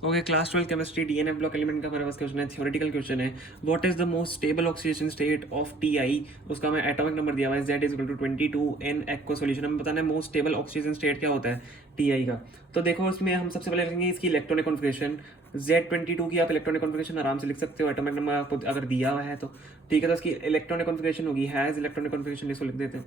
Okay, class 12 chemistry D N F block element का हमारे पास क्वेश्चन है, थ्योरेटिकल क्वेश्चन है। What is the most stable oxidation state of TI. उसका हमें एटॉमिक नंबर दिया हुआ है Z is equal to 22 in aqua solution. हमें बताना है मोस्ट स्टेबल ऑक्सीजन स्टेट क्या होता है टीआई का। तो देखो उसमें हम सबसे पहले लिखेंगे इसकी इलेक्ट्रॉनिक कॉन्फिगरेशन। Z22 की आप इलेक्ट्रॉनिक कॉन्फिगरेशन आराम से लिख सकते हो, एटॉमिक नंबर आपको अगर दिया हुआ है तो ठीक है। तो इसकी इलेक्ट्रॉनिक कॉन्फिगरेशन होगी हैज इलेक्ट्रॉनिक कॉन्फिगरेशन, इसको लिख देते हैं।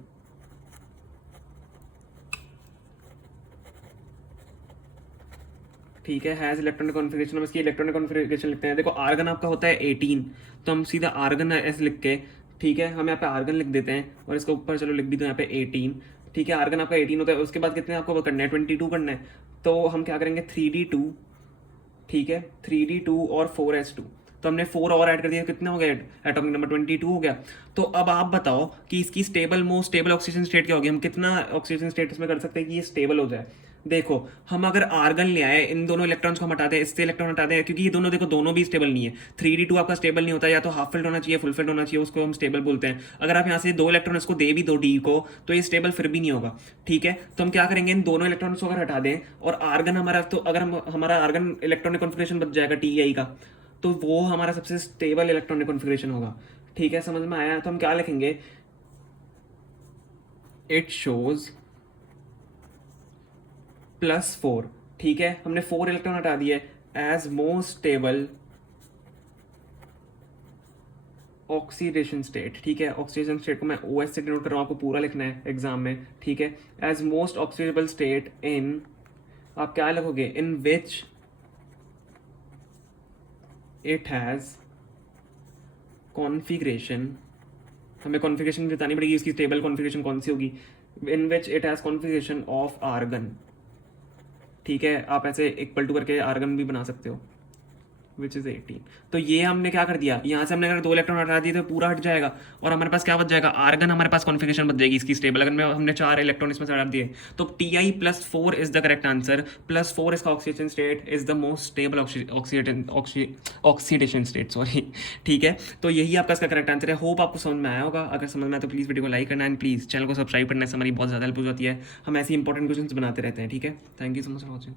ठीक है, हैज इलेक्ट्रॉनिक कॉन्फिगरेशन। हम इसकी इलेक्ट्रॉनिक कॉन्फिगरेशन लिखते हैं। देखो आर्गन आपका होता है 18, तो हम सीधा आर्गन ऐसे लिख के, ठीक है, हम यहाँ पे आर्गन लिख देते हैं और इसके ऊपर चलो लिख भी दो यहाँ पे 18। ठीक है, आर्गन आपका 18 होता है। उसके बाद कितने आपको करना है, 22 करना है। तो हम क्या करेंगे 3D2, ठीक है, 3D2 और 4S2। तो हमने 4 और ऐड कर दिया, कितना हो गया, एटॉमिक नंबर 22 हो गया। तो अब आप बताओ कि इसकी stable most stable oxygen state क्या होगी। हम कितना ऑक्सीजन स्टेट इसमें कर सकते हैं कि ये स्टेबल हो जाए। देखो हम अगर आर्गन ले आए, इन दोनों इलेक्ट्रॉन्स को हम हटा दें, इससे इलेक्ट्रॉन हटा दें, क्योंकि ये दोनों देखो दोनों भी स्टेबल नहीं है। 3D2 आपका स्टेबल नहीं होता, या तो हाफ फिल्ड होना चाहिए, फुल फिल्ड होना चाहिए, उसको हम स्टेबल बोलते हैं। अगर आप यहाँ से 2 इलेक्ट्रॉन इसको दे भी दो डी को, तो ये स्टेबल फिर भी नहीं होगा। ठीक है, तो हम क्या करेंगे, इन दोनों इलेक्ट्रॉन्स को अगर हटा दें और आर्गन हमारा, तो अगर हमारा आर्गन इलेक्ट्रॉनिक कॉन्फिगरेशन बच जाएगा टीआई का, तो वो हमारा सबसे स्टेबल इलेक्ट्रॉनिक कॉन्फिगरेशन होगा। ठीक है, समझ में आया। तो हम क्या लिखेंगे, इट शोज +4। ठीक है, हमने 4 इलेक्ट्रॉन हटा दिए, as most stable oxidation state. ठीक है, ऑक्सीडेशन स्टेट को मैं OS से डिनोट कर रहा हूँ, आपको पूरा लिखना है एग्जाम में। ठीक है, as most oxidable state in, आप क्या लिखोगे, in which it has configuration. हमें कॉन्फ़िगरेशन बतानी पड़ेगी, इसकी स्टेबल कॉन्फ़िगरेशन कौन सी होगी। In which it has configuration of argon. ठीक है, आप ऐसे इक्वल टू करके आर्गन भी बना सकते हो, विच इज 18। तो ये हमने क्या कर दिया, यहाँ से हमने अगर 2 इलेक्ट्रॉन हटा दिए तो पूरा हट जाएगा और हमारे पास क्या बच जाएगा, आर्गन हमारे पास कॉन्फ़िगरेशन बच जाएगी इसकी स्टेबल। अगर हमने 4 इलेक्ट्रॉन इसमें से हटा दिए, तो Ti+4 is the correct answer. +4 इसका oxidation state is the most stable oxidation state, sorry. ठीक है, तो यही आपका इसका करेक्ट आंसर है। होप आपको समझ में आया होगा। अगर समझ में आया तो प्लीज़ वीडियो को लाइक करना एंड प्लीज़ चैनल को सब्सक्राइब करने से हमारी बहुत ज़्यादा हेल्प हो जाती है। हम ऐसी इंपॉर्टेंट क्वेश्चन बनाते रहते हैं। ठीक है, thank you so much for watching.